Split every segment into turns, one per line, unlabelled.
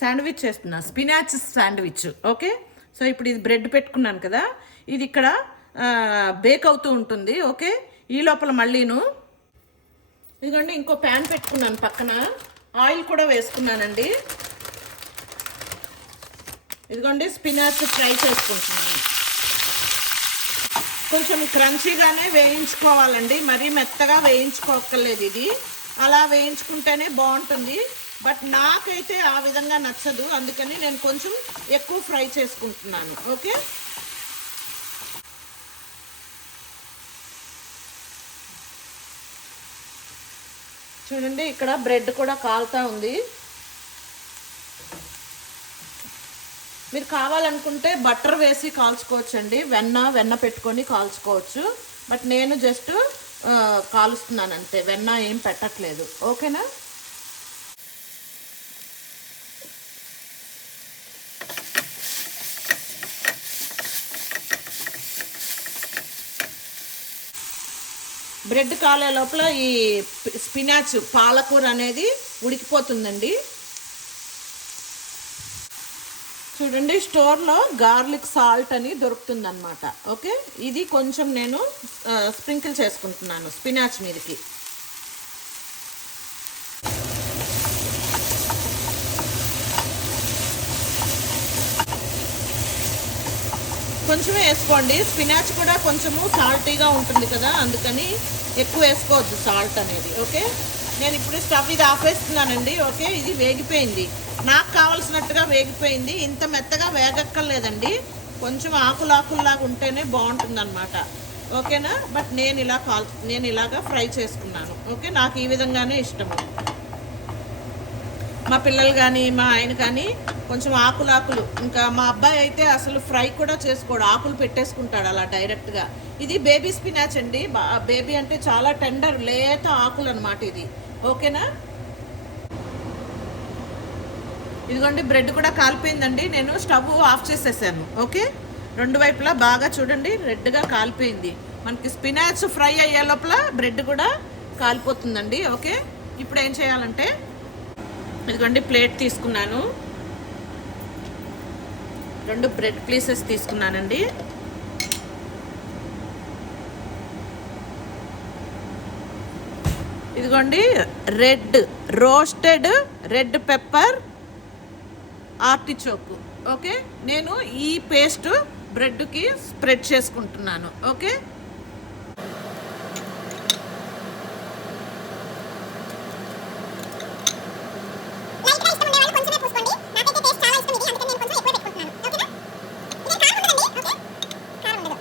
Sandwich చేస్తున్నా. Spinach sandwich okay so ఇప్పుడు ఇది బ్రెడ్ పెట్టుకున్నాను కదా? ఇది ఇక్కడ బేక్ అవుతూ ఉంటుంది. ఓకే ఈ లోపల మళ్ళీను ఇదిగోండి ఇంకో ప్యాన్ పెట్టుకున్నాను పక్కన. ఆయిల్ కూడా వేసుకున్నానండి. ఇదిగోండి స్పినాచ్ ఫ్రై చేసుకుంటున్నాను. కొంచెం క్రంచీగానే వేయించుకోవాలండి. మరీ మెత్తగా వేయించుకోక్కర్లేదు ఇది. అలా వేయించుకుంటేనే బాగుంటుంది. బట్ నాకైతే ఆ విధంగా నచ్చదు. అందుకని నేను కొంచెం ఎక్కువ ఫ్రై చేసుకుంటున్నాను. ఓకే? చూడండి ఇక్కడ బ్రెడ్ కూడా కాలుతా ఉంది. మీరు కావాలనుకుంటే బటర్ వేసి కాల్చుకోవచ్చు అండి వెన్న వెన్న పెట్టుకొని కాల్చుకోవచ్చు. బట్ నేను జస్ట్ కాలుస్తున్నాను అంతే. వెన్న ఏం పెట్టట్లేదు. ఓకేనా? బ్రెడ్ కాలే లోపల ఈ స్పినాచ్ పాలకూర అనేది ఉడికిపోతుందండి. చూడండి స్టోర్లో గార్లిక్ సాల్ట్ అని దొరుకుతుంది ఓకే? ఇది కొంచెం నేను స్ప్రింకిల్ చేసుకుంటున్నాను స్పినాచ్ మీదకి. కొంచెమే వేసుకోండి. స్పినాచ్ కూడా కొంచెము సాల్టీగా ఉంటుంది కదా అందుకని ఎక్కువ వేసుకోవద్దు సాల్ట్ అనేది ఓకే? నేను ఇప్పుడు స్టవ్ ఇది ఆపేస్తున్నానండి ఓకే? ఇది వేగిపోయింది. నాకు కావలసినట్టుగా వేగిపోయింది. ఇంత మెత్తగా వేగక్కర్లేదండి. కొంచెం ఆకులు ఆకుల్లాగా ఉంటేనే బాగుంటుంది అనమాట ఓకేనా? బట్ నేను ఇలా కాల్ నేను ఇలాగా ఫ్రై చేసుకున్నాను. ఓకే? నాకు ఈ విధంగానే ఇష్టము. మా పిల్లలు కానీ మా ఆయన కానీ కొంచెం ఆకులు ఆకులు ఇంకా మా అబ్బాయి అయితే అసలు ఫ్రై కూడా చేసుకోడు ఆకులు పెట్టేసుకుంటాడు అలా డైరెక్ట్గా. ఇది బేబీ స్పినాచ్ అండి. బేబీ అంటే చాలా టెండర్ లేత ఆకులు అనమాట ఇది. ఓకేనా? ఇదిగోండి బ్రెడ్ కూడా కాలిపోయిందండి. నేను స్టవ్ ఆఫ్ చేసేసాను. ఓకే? రెండు వైపులా బాగా చూడండి రెడ్గా కాలిపోయింది. మనకి స్పినాచ్ ఫ్రై అయ్యే లోపల బ్రెడ్ కూడా కాలిపోతుందండి. ఓకే? ఇప్పుడు ఏం చేయాలంటే ఇదిగోండి ప్లేట్ తీసుకున్నాను. రెండు బ్రెడ్ పీసెస్ తీసుకున్నానండి. ఇదిగోండి red roasted red pepper artichoke. Okay? నేను ఈ పేస్ట్ బ్రెడ్కి స్ప్రెడ్ చేసుకుంటున్నాను. ఓకే
లైట్గా ఇష్టం ఉండే వాళ్ళు కొంచెమే పూసుకోండి నాకైతే టేస్ట్ చాలా ఇష్టం ఇది అందుకని నేను కొంచెం ఎక్కువ పెట్టుకుంటున్నాను ఓకేనా ఇది కారం ఉండదండి ఓకే కారం ఉండదు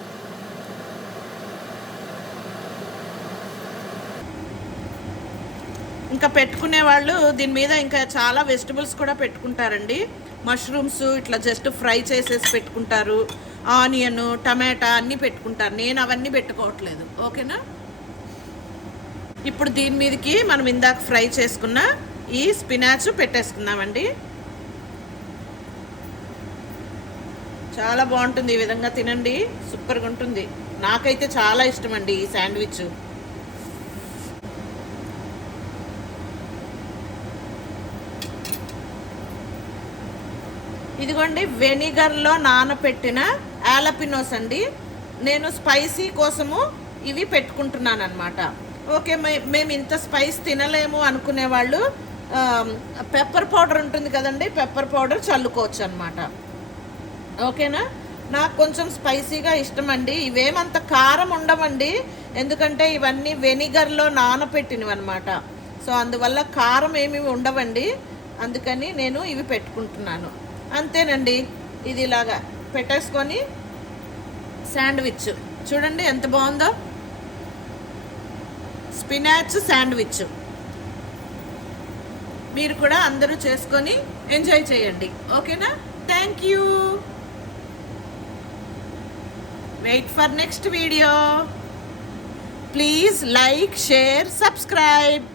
ఇంకా పెట్టుకునే వాళ్ళు దీని మీద ఇంకా చాలా వెజిటబుల్స్ కూడా పెట్టుకుంటారండి. మష్రూమ్స్ ఇట్లా జస్ట్ ఫ్రై చేసేసి పెట్టుకుంటారు. ఆనియన్ టమాటా అన్నీ పెట్టుకుంటారు. నేను అవన్నీ పెట్టుకోవట్లేదు. ఓకేనా? ఇప్పుడు దీని మీదకి మనం ఇందాక ఫ్రై చేసుకున్న ఈ స్పినాచ్ పెట్టేసుకుందామండి. చాలా బాగుంటుంది. ఈ విధంగా తినండి. సూపర్గా ఉంటుంది. నాకైతే చాలా ఇష్టం అండి ఈ శాండ్విచ్. ఇదిగోండి వెనిగర్లో నానపెట్టిన యాలపినోస్ అండి. నేను స్పైసీ కోసము ఇవి పెట్టుకుంటున్నాను అనమాట ఓకే మేము ఇంత స్పైస్ తినలేము అనుకునే వాళ్ళు పెప్పర్ పౌడర్ ఉంటుంది కదండి పెప్పర్ పౌడర్ చల్లుకోవచ్చు అనమాట ఓకేనా? నాకు కొంచెం స్పైసీగా ఇష్టం అండి ఇవేమంత కారం ఉండవండి ఎందుకంటే ఇవన్నీ వెనిగర్లో నానపెట్టినవి అనమాట సో అందువల్ల కారం ఏమి ఉండవండి. అందుకని నేను ఇవి పెట్టుకుంటున్నాను. అంతేనండి. ఇది ఇలాగా పెట్టేసుకొని శాండ్విచ్. చూడండి ఎంత బాగుందో. Spinach sandwich. మీరు కూడా అందరూ చేసుకొని ఎంజాయ్ చేయండి. ఓకేనా? Thank you. Wait for next video please like share subscribe